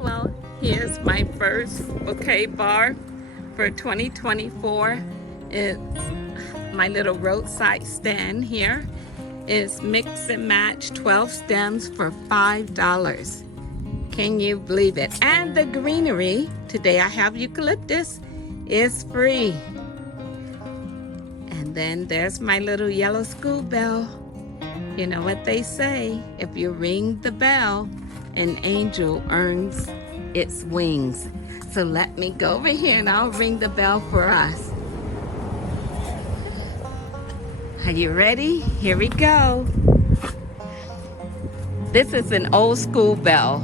Well, here's my first bouquet bar for 2024. It's my little roadside stand here. It's mix and match 12 stems for $5. Can you believe it? And the greenery, today I have eucalyptus, is free. And then there's my little yellow school bell. You know what they say, if you ring the bell, an angel earns its wings. So let me go over here and I'll ring the bell for us. Are you ready? Here we go. This is an old school bell.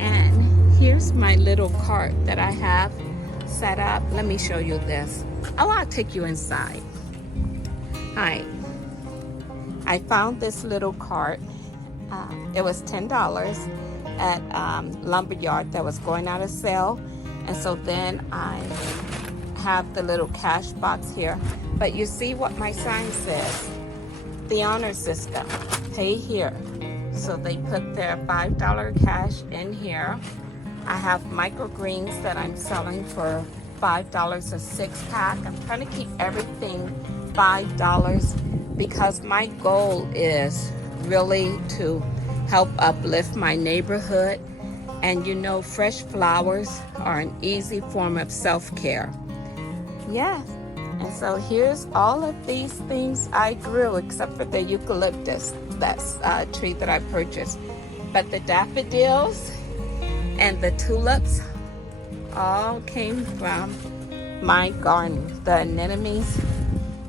And here's my little cart that I have set up. Let me show you this. Oh, I'll take you inside. Hi. I found this little cart. It was $10 at Lumberyard that was going out of sale. And so then I have the little cash box here. But you see what my sign says? The honor system. Pay here. So they put their $5 cash in here. I have microgreens that I'm selling for $5 a 6-pack. I'm trying to keep everything $5 because my goal is really to help uplift my neighborhood. And you know, fresh flowers are an easy form of self-care. Yes. And so here's all of these things I grew, except for the eucalyptus, that's a tree that I purchased. But the daffodils and the tulips all came from my garden, the anemones.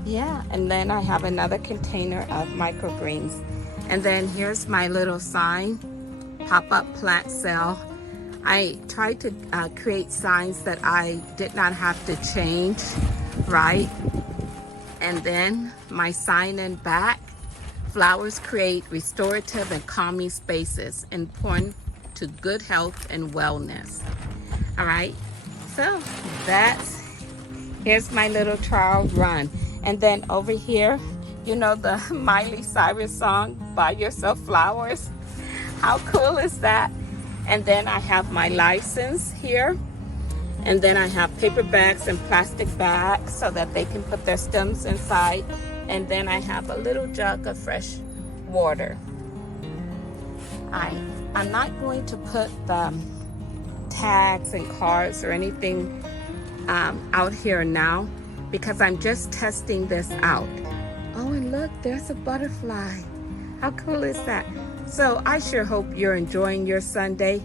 Yeah, and then I have another container of microgreens. And then here's my little sign, pop-up plant sale. I tried to create signs that I did not have to change, right? And then my sign in back, flowers create restorative and calming spaces, important to good health and wellness. All right, so here's my little trial run. And then over here, you know the Miley Cyrus song, Buy Yourself Flowers? How cool is that? And then I have my license here. And then I have paper bags and plastic bags so that they can put their stems inside. And then I have a little jug of fresh water. I'm not going to put the tags and cards or anything out here now because I'm just testing this out. Oh, and look, there's a butterfly. How cool is that? So I sure hope you're enjoying your Sunday.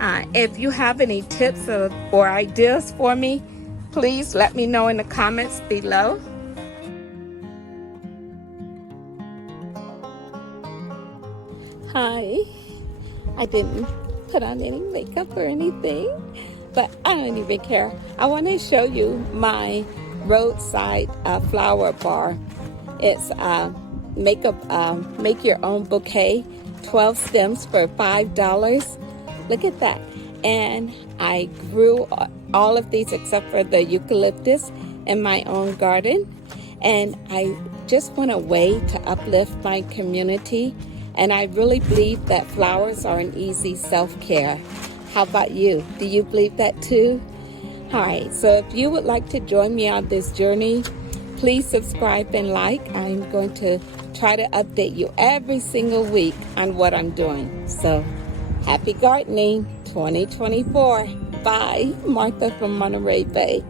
If you have any tips or ideas for me, please let me know in the comments below. Hi. I didn't put on any makeup or anything, but I don't even care. I want to show you my roadside flower bar. It's make your own bouquet, 12 stems for $5. Look at that. And I grew all of these except for the eucalyptus in my own garden. And I just want a way to uplift my community. And I really believe that flowers are an easy self-care. How about you? Do you believe that too? All right, so if you would like to join me on this journey, please subscribe and like. I'm going to try to update you every single week on what I'm doing. So happy gardening 2024. Bye. Martha from Monterey Bay.